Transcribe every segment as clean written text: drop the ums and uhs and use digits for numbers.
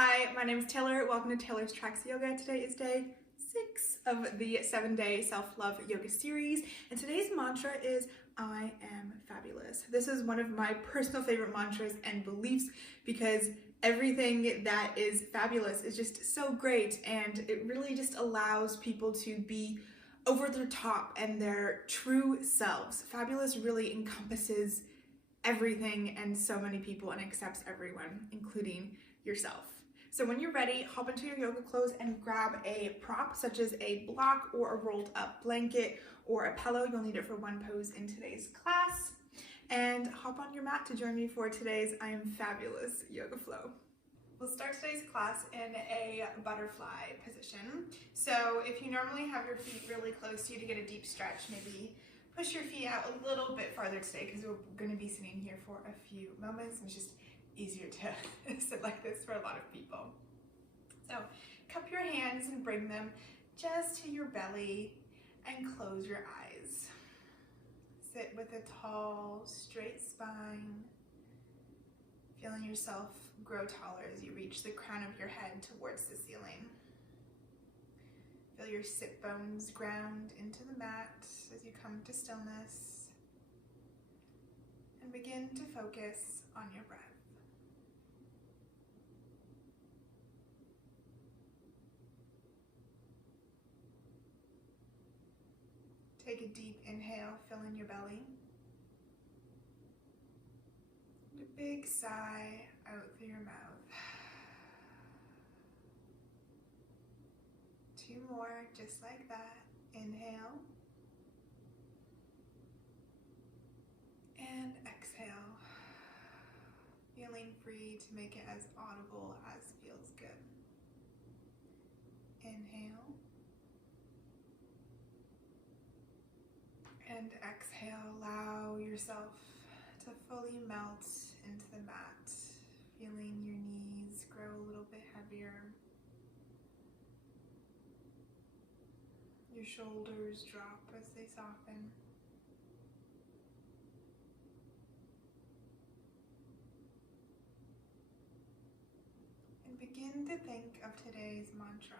Hi, my name is Taylor. Welcome to Taylor's Tracks Yoga. Today is day 6 of the 7-day self-love yoga series, and today's mantra is I am fabulous. This is one of my personal favorite mantras and beliefs because everything that is fabulous is just so great, and it really just allows people to be over their top and their true selves. Fabulous really encompasses everything and so many people and accepts everyone, including yourself. So when you're ready, hop into your yoga clothes and grab a prop such as a block or a rolled up blanket or a pillow. You'll need it for one pose in today's class. And hop on your mat to join me for today's I Am Fabulous yoga flow. We'll start today's class in a butterfly position. So if you normally have your feet really close to you to get a deep stretch, maybe push your feet out a little bit farther today because we're going to be sitting here for a few moments, and it's just easier to sit like this for a lot of people. So cup your hands and bring them just to your belly and close your eyes. Sit with a tall, straight spine, feeling yourself grow taller as you reach the crown of your head towards the ceiling. Feel your sit bones ground into the mat as you come to stillness, and begin to focus on your breath. Take a deep inhale, fill in your belly. And a big sigh out through your mouth. 2 more, just like that. Inhale. And exhale. Feeling free to make it as audible as feels good. Inhale. And exhale, allow yourself to fully melt into the mat, feeling your knees grow a little bit heavier, your shoulders drop as they soften. And begin to think of today's mantra,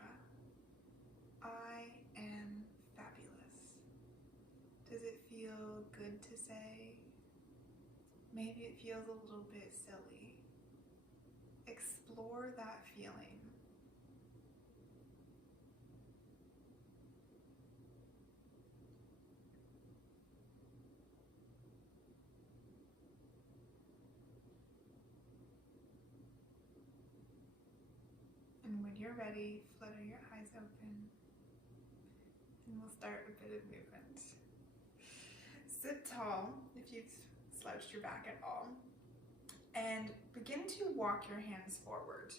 I am fabulous. Does it feel good to say? Maybe it feels a little bit silly. Explore that feeling. And when you're ready, flutter your eyes open, and we'll start a bit of movement. Sit tall if you've slouched your back at all, and begin to walk your hands forward.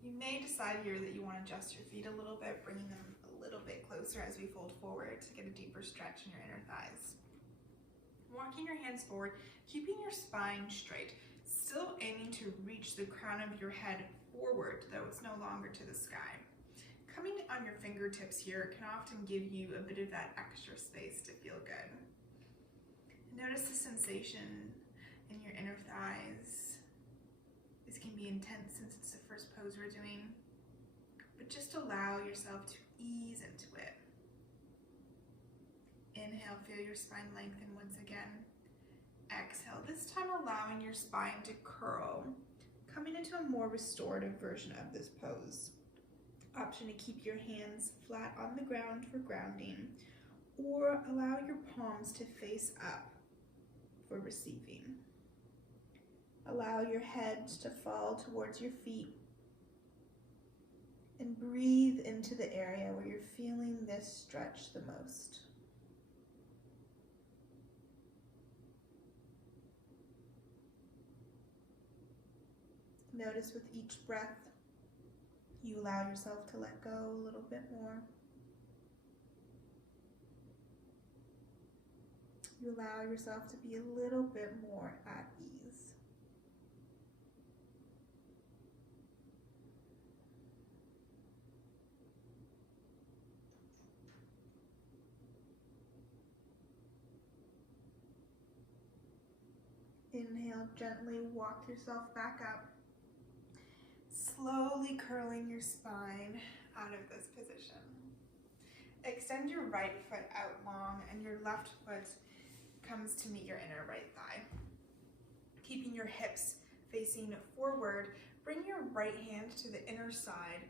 You may decide here that you want to adjust your feet a little bit, bringing them a little bit closer as we fold forward to get a deeper stretch in your inner thighs. Walking your hands forward, keeping your spine straight, still aiming to reach the crown of your head forward, though it's no longer to the sky. Coming on your fingertips here can often give you a bit of that extra space to feel good. Notice the sensation in your inner thighs. This can be intense since it's the first pose we're doing, but just allow yourself to ease into it. Inhale, feel your spine lengthen once again. Exhale, this time allowing your spine to curl, coming into a more restorative version of this pose. Option to keep your hands flat on the ground for grounding, or allow your palms to face up for receiving. Allow your head to fall towards your feet, and breathe into the area where you're feeling this stretch the most. Notice with each breath, you allow yourself to let go a little bit more. You allow yourself to be a little bit more at ease. Inhale, gently walk yourself back up. Slowly slowly curling your spine out of this position. Extend your right foot out long and your left foot comes to meet your inner right thigh. Keeping your hips facing forward, bring your right hand to the inner side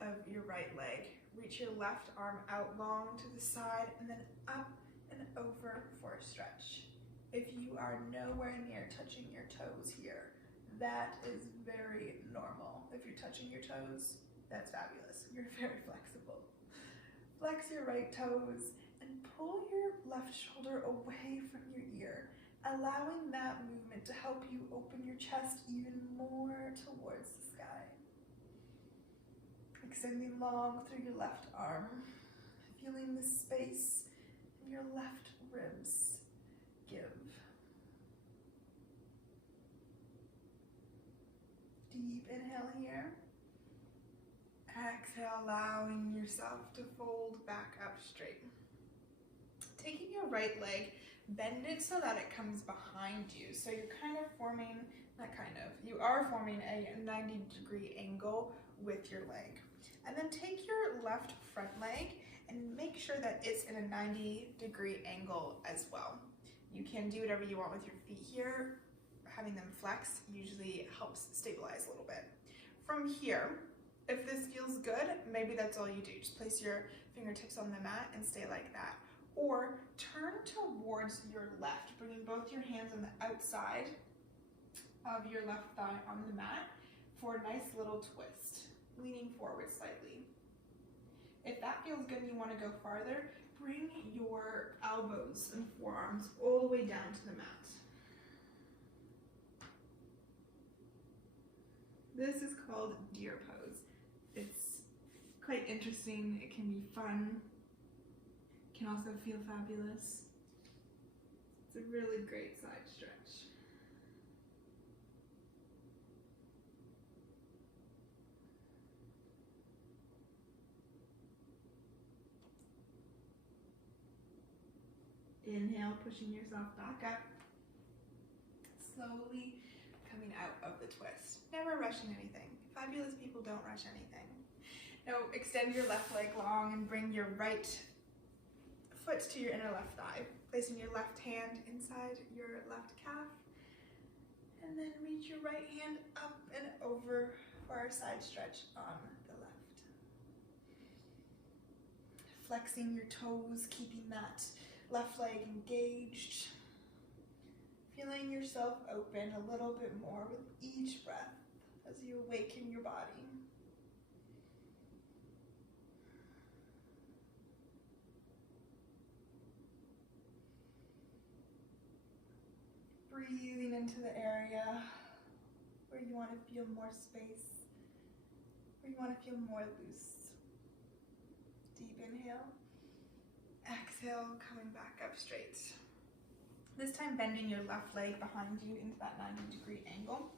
of your right leg. Reach your left arm out long to the side and then up and over for a stretch. If you are nowhere near touching your toes here, that is very normal. If you're touching your toes, that's fabulous. You're very flexible. Flex your right toes and pull your left shoulder away from your ear, allowing that movement to help you open your chest even more towards the sky. Extending long through your left arm, feeling the space in your left ribs give. Deep inhale here. Exhale, allowing yourself to fold back up straight. Taking your right leg, bend it so that it comes behind you. So you're you are forming a 90-degree angle with your leg. And then take your left front leg and make sure that it's in a 90-degree angle as well. You can do whatever you want with your feet here. Having them flex usually helps stabilize a little bit. From here, if this feels good, maybe that's all you do. Just place your fingertips on the mat and stay like that. Or turn towards your left, bringing both your hands on the outside of your left thigh on the mat for a nice little twist, leaning forward slightly. If that feels good and you want to go farther, bring your elbows and forearms all the way down to the mat. This is called deer pose. It's quite interesting. It can be fun. It can also feel fabulous. It's a really great side stretch. Inhale, pushing yourself back up. Slowly coming out of the twist. Never rushing anything. Fabulous people don't rush anything. Now extend your left leg long and bring your right foot to your inner left thigh. Placing your left hand inside your left calf. And then reach your right hand up and over for our side stretch on the left. Flexing your toes, keeping that left leg engaged. Feeling yourself open a little bit more with each breath as you awaken your body. Breathing into the area where you want to feel more space, where you want to feel more loose. Deep inhale. Exhale, coming back up straight. This time bending your left leg behind you into that 90-degree angle.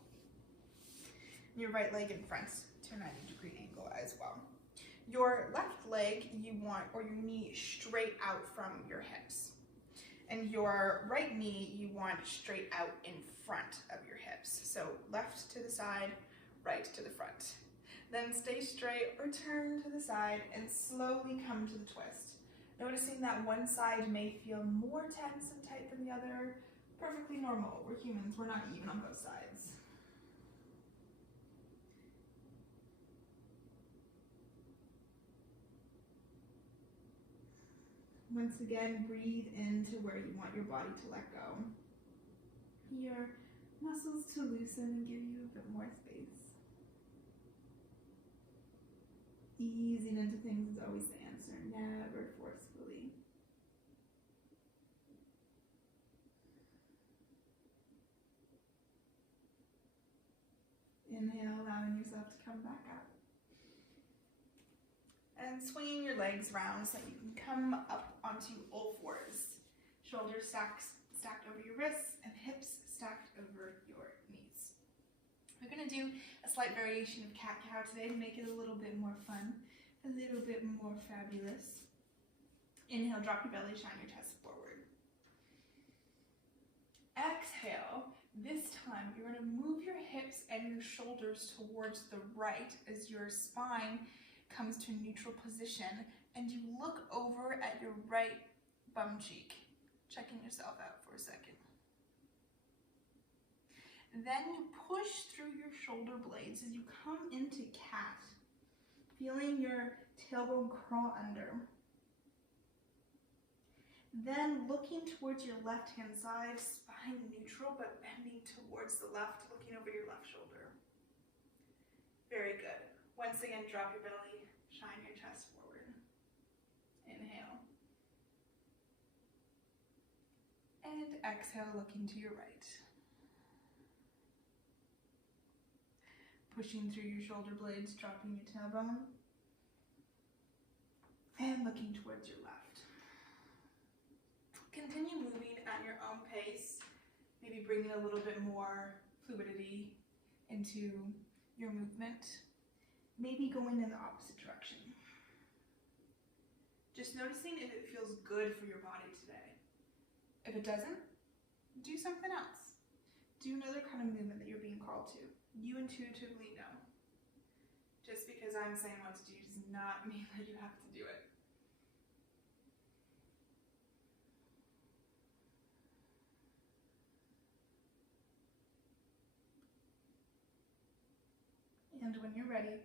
And your right leg in front to a 90-degree angle as well. Your left leg you want, or your knee, straight out from your hips. And your right knee you want straight out in front of your hips. So left to the side, right to the front. Then stay straight or turn to the side and slowly come to the twist. Noticing that one side may feel more tense and tight than the other. Perfectly normal. We're humans. We're not even on both sides. Once again, breathe into where you want your body to let go. Your muscles to loosen and give you a bit more space. Easing into things is always the answer, never forcefully. Inhale, allowing yourself to come back up. And swinging your legs round so you can come up onto all fours. Shoulders stacked over your wrists and hips stacked over your knees. We're going to do a slight variation of cat-cow today to make it a little bit more fun, a little bit more fabulous. Inhale, drop your belly, shine your chest forward. Exhale, This time, you're going to move your hips and your shoulders towards the right as your spine comes to a neutral position, and you look over at your right bum cheek, checking yourself out for a second. Then you push through your shoulder blades as you come into cat, feeling your tailbone curl under. Then looking towards your left-hand side, spine neutral, but bending towards the left, looking over your left shoulder. Very good. Once again, drop your belly, shine your chest forward. Inhale. And exhale, looking to your right. Pushing through your shoulder blades, dropping your tailbone. And looking towards your left. Continue moving at your own pace, maybe bringing a little bit more fluidity into your movement, maybe going in the opposite direction. Just noticing if it feels good for your body today. If it doesn't, do something else. Do another kind of movement that you're being called to. You intuitively know. Just because I'm saying what to do does not mean that you have to do it. And when you're ready,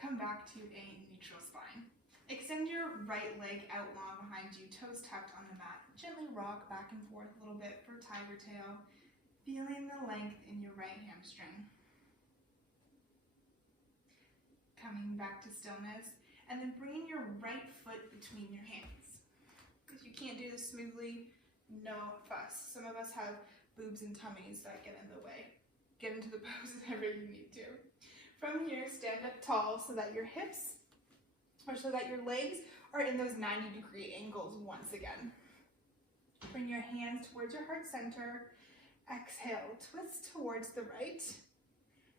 come back to a neutral spine. Extend your right leg out long behind you, toes tucked on the mat. Gently rock back and forth a little bit for tiger tail, feeling the length in your right hamstring. Coming back to stillness, and then bringing your right foot between your hands. If you can't do this smoothly, no fuss. Some of us have boobs and tummies that get in the way. Get into the pose whenever you need to. From here, stand up tall so that your hips, or so that your legs are in those 90-degree angles once again. Bring your hands towards your heart center. Exhale, twist towards the right.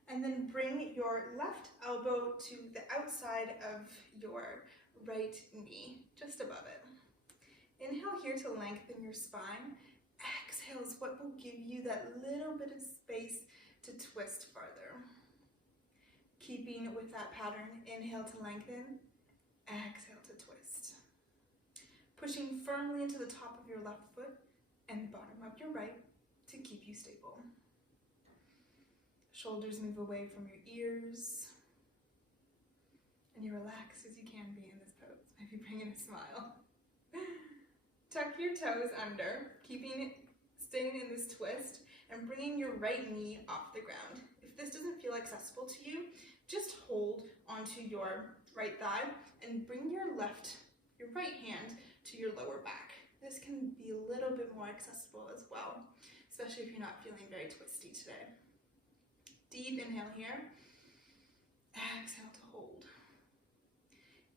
And then bring your left elbow to the outside of your right knee, just above it. Inhale here to lengthen your spine. Exhale is what will give you that little bit of space to twist farther. Keeping with that pattern, inhale to lengthen, exhale to twist. Pushing firmly into the top of your left foot and the bottom of your right to keep you stable. Shoulders move away from your ears, and you relax as you can be in this pose. Maybe bring in a smile. Tuck your toes under, staying in this twist, and bringing your right knee off the ground. If this doesn't feel accessible to you, just hold onto your right thigh and bring your right hand to your lower back. This can be a little bit more accessible as well, especially if you're not feeling very twisty today. Deep inhale here. Exhale to hold.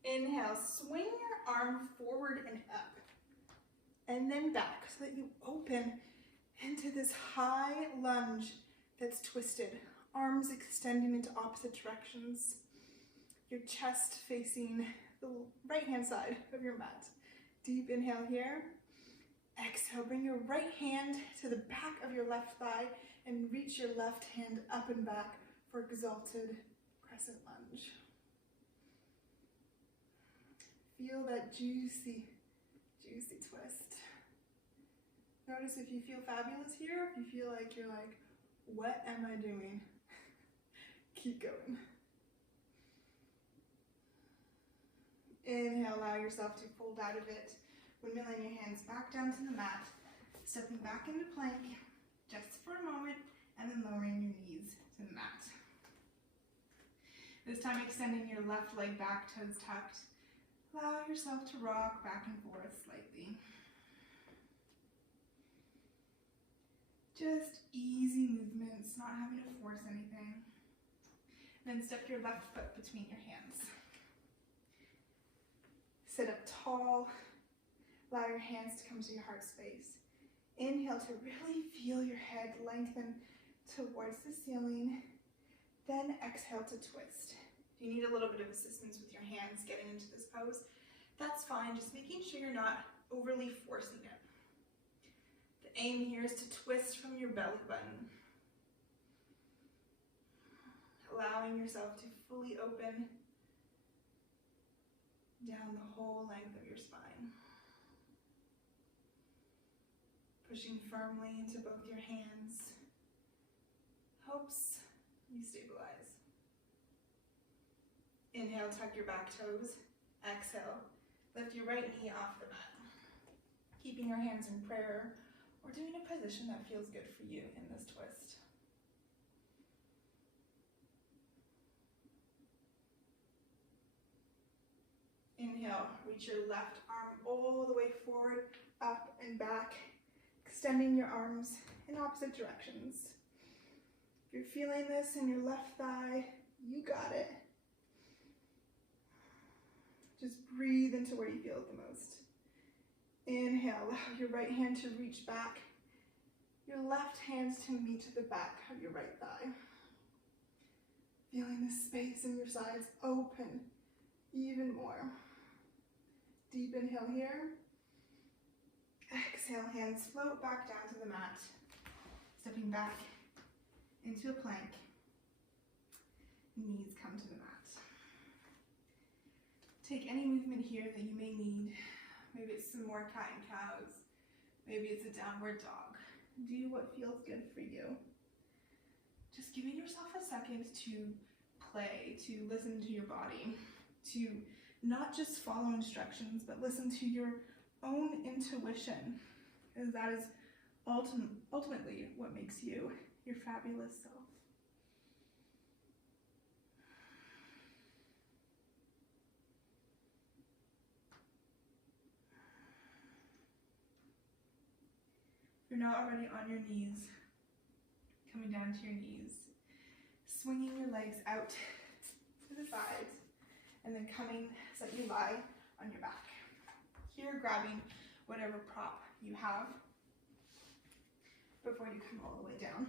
Inhale, swing your arm forward and up, and then back so that you open into this high lunge that's twisted. Arms extending into opposite directions. Your chest facing the right-hand side of your mat. Deep inhale here. Exhale, bring your right hand to the back of your left thigh and reach your left hand up and back for exalted crescent lunge. Feel that juicy, juicy twist. Notice if you feel fabulous here, if you feel like you're like, what am I doing? Keep going. Inhale, allow yourself to fold out of it, windmilling your hands back down to the mat, stepping back into plank just for a moment, and then lowering your knees to the mat. This time extending your left leg back, toes tucked. Allow yourself to rock back and forth slightly. Just easy movements, not having to force anything. Then step your left foot between your hands. Sit up tall. Allow your hands to come to your heart space. Inhale to really feel your head lengthen towards the ceiling. Then exhale to twist. If you need a little bit of assistance with your hands getting into this pose, that's fine. Just making sure you're not overly forcing it. The aim here is to twist from your belly button. allowing yourself to fully open down the whole length of your spine. Pushing firmly into both your hands helps you stabilize. Inhale, tuck your back toes. Exhale, lift your right knee off the mat. Keeping your hands in prayer or doing a position that feels good for you in this twist. Inhale, reach your left arm all the way forward, up and back, extending your arms in opposite directions. If you're feeling this in your left thigh, you got it. Just breathe into where you feel it the most. Inhale, allow your right hand to reach back, your left hands to meet the back of your right thigh. Feeling the space in your sides open even more. Deep inhale here. Exhale, hands float back down to the mat. Stepping back into a plank. Knees come to the mat. Take any movement here that you may need. Maybe it's some more cat and cows. Maybe it's a downward dog. Do what feels good for you. Just giving yourself a second to play, to listen to your body, to not just follow instructions, but listen to your own intuition, because that is ultimately what makes you your fabulous self. If you're not already on your knees, coming down to your knees, swinging your legs out to the sides, and then coming so that you lie on your back. Here, grabbing whatever prop you have before you come all the way down.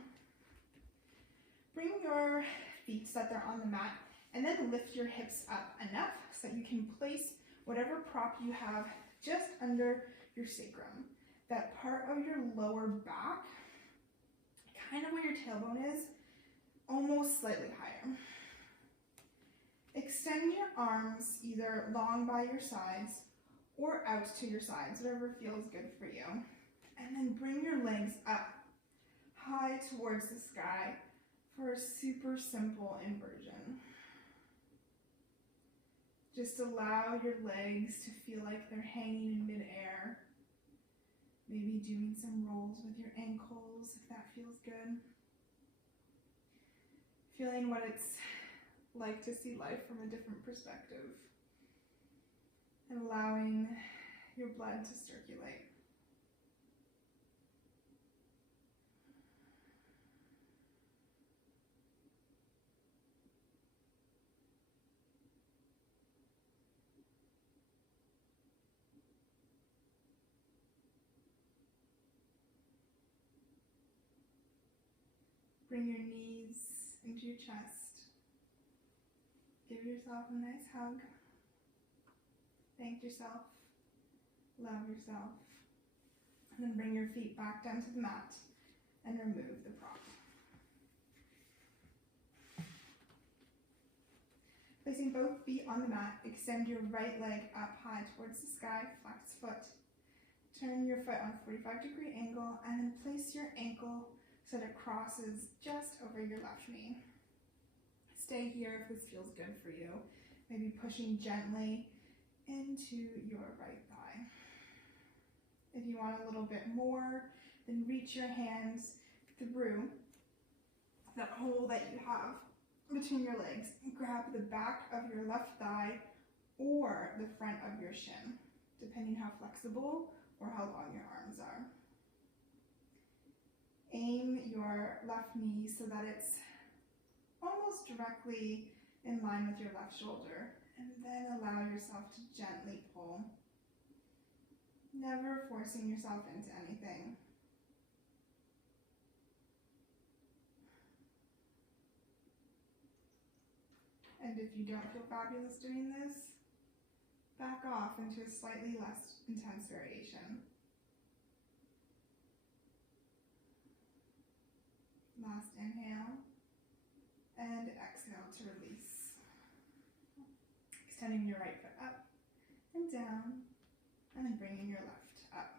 Bring your feet so that they're on the mat, and then lift your hips up enough so that you can place whatever prop you have just under your sacrum. That part of your lower back, kind of where your tailbone is, almost slightly higher. Extend your arms either long by your sides or out to your sides, whatever feels good for you. And then bring your legs up high towards the sky for a super simple inversion. Just allow your legs to feel like they're hanging in midair. Maybe doing some rolls with your ankles if that feels good. Feeling what it's like to see life from a different perspective. And allowing your blood to circulate. Bring your knees into your chest. Give yourself a nice hug. Thank yourself. Love yourself. And then bring your feet back down to the mat and remove the prop. Placing both feet on the mat, extend your right leg up high towards the sky, flex foot. Turn your foot on a 45-degree angle and then place your ankle so that it crosses just over your left knee. Stay here if this feels good for you. Maybe pushing gently into your right thigh. If you want a little bit more, then reach your hands through that hole that you have between your legs and grab the back of your left thigh or the front of your shin, depending how flexible or how long your arms are. Aim your left knee so that it's almost directly in line with your left shoulder, and then allow yourself to gently pull, never forcing yourself into anything. And if you don't feel fabulous doing this, back off into a slightly less intense variation. Last inhale. And exhale to release. Extending your right foot up and down, and then bringing your left up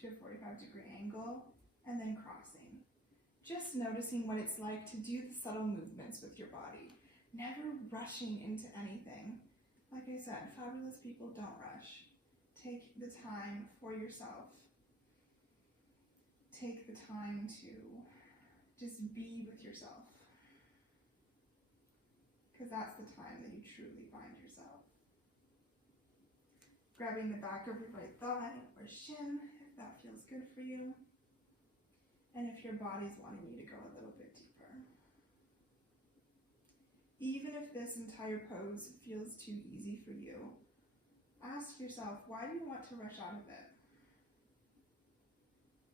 to a 45-degree angle, and then crossing. Just noticing what it's like to do the subtle movements with your body, never rushing into anything. Like I said, fabulous people don't rush. Take the time for yourself. Take the time to just be with yourself. Because that's the time that you truly find yourself. Grabbing the back of your right thigh or shin, if that feels good for you. And if your body's wanting you to go a little bit deeper. Even if this entire pose feels too easy for you, ask yourself, why do you want to rush out of it?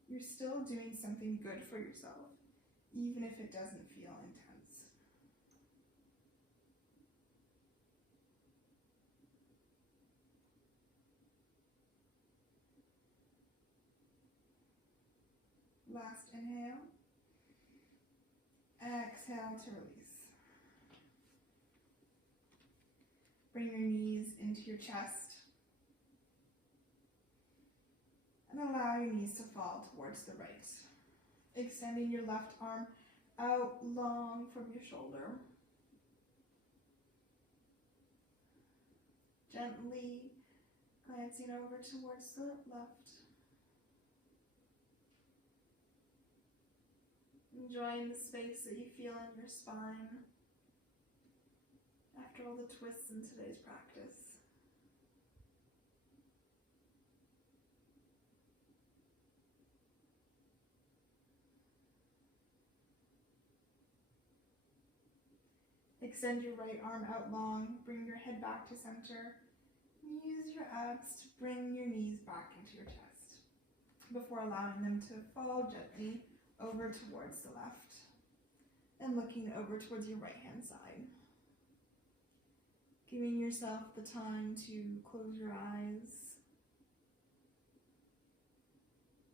You're still doing something good for yourself, even if it doesn't feel intense. Last inhale. Exhale to release. Bring your knees into your chest. And allow your knees to fall towards the right. Extending your left arm out long from your shoulder. Gently glancing over towards the left. Enjoying the space that you feel in your spine after all the twists in today's practice. Extend your right arm out long, bring your head back to center. Use your abs to bring your knees back into your chest before allowing them to fall gently over towards the left and looking over towards your right hand side. Giving yourself the time to close your eyes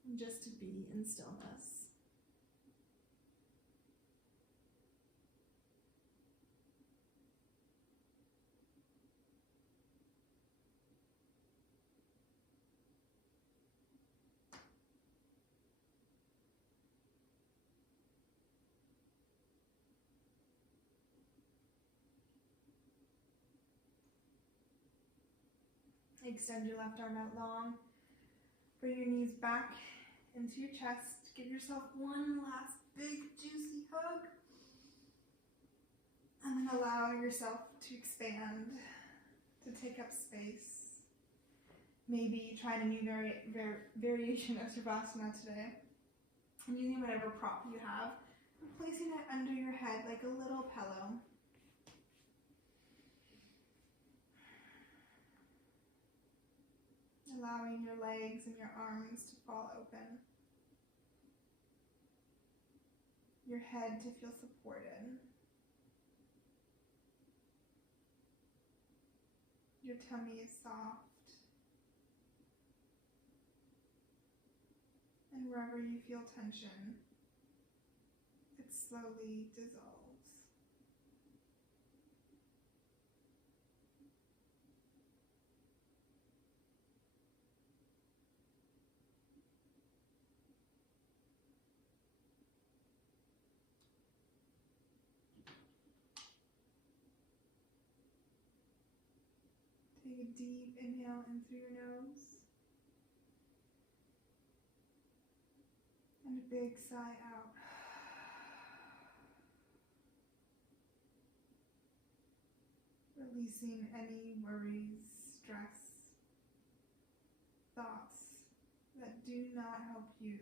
and just to be in stillness. Extend your left arm out long. Bring your knees back into your chest. Give yourself one last big juicy hug. And then allow yourself to expand, to take up space. Maybe trying a new variation of Savasana today. And using whatever prop you have. And placing it under your head like a little pillow. Allowing your legs and your arms to fall open. Your head to feel supported. Your tummy is soft. And wherever you feel tension, it slowly dissolves. Take a deep inhale in through your nose. And a big sigh out. Releasing any worries, stress, thoughts that do not help you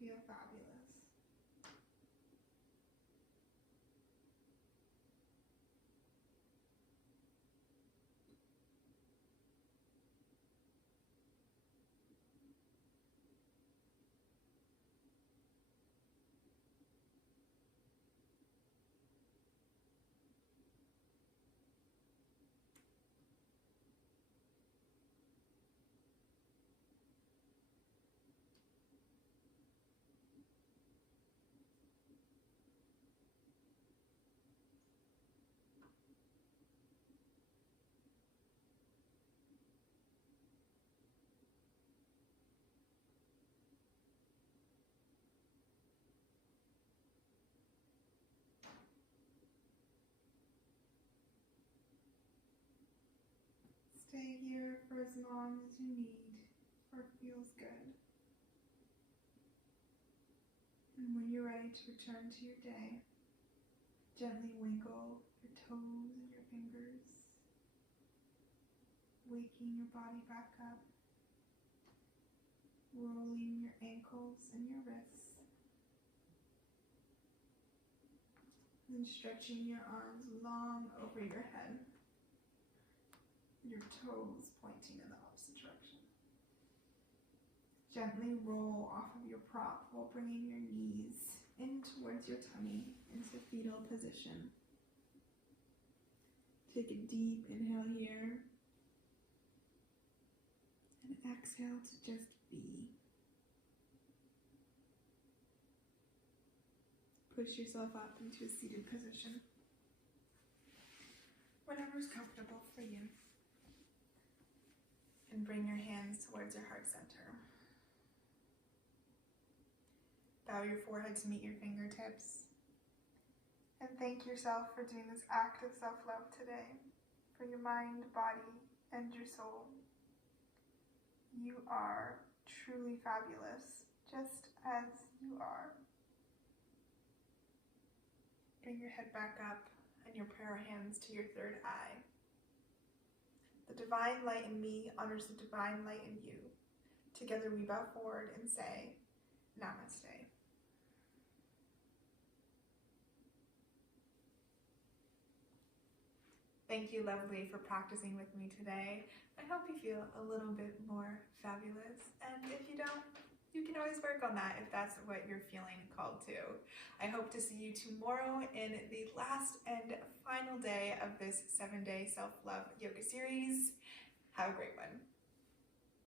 feel fabulous. for as long as you need or feels good. And when you're ready to return to your day, gently winkle your toes and your fingers, waking your body back up, rolling your ankles and your wrists, and stretching your arms long over your head, your toes pointing in the opposite direction. Gently roll off of your prop while bringing your knees in towards your tummy into fetal position. Take a deep inhale here and exhale to just be. Push yourself up into a seated position, whatever's comfortable for you. And bring your hands towards your heart center. Bow your forehead to meet your fingertips. And thank yourself for doing this act of self-love today, for your mind, body, and your soul. You are truly fabulous, just as you are. Bring your head back up and your prayer hands to your third eye. The divine light in me honors the divine light in you. Together we bow forward and say, Namaste. Thank you, lovely, for practicing with me today. I hope you feel a little bit more fabulous. And if you don't, you can always work on that if that's what you're feeling called to. I hope to see you tomorrow in the last and final day of this 7-day self-love yoga series. Have a great one.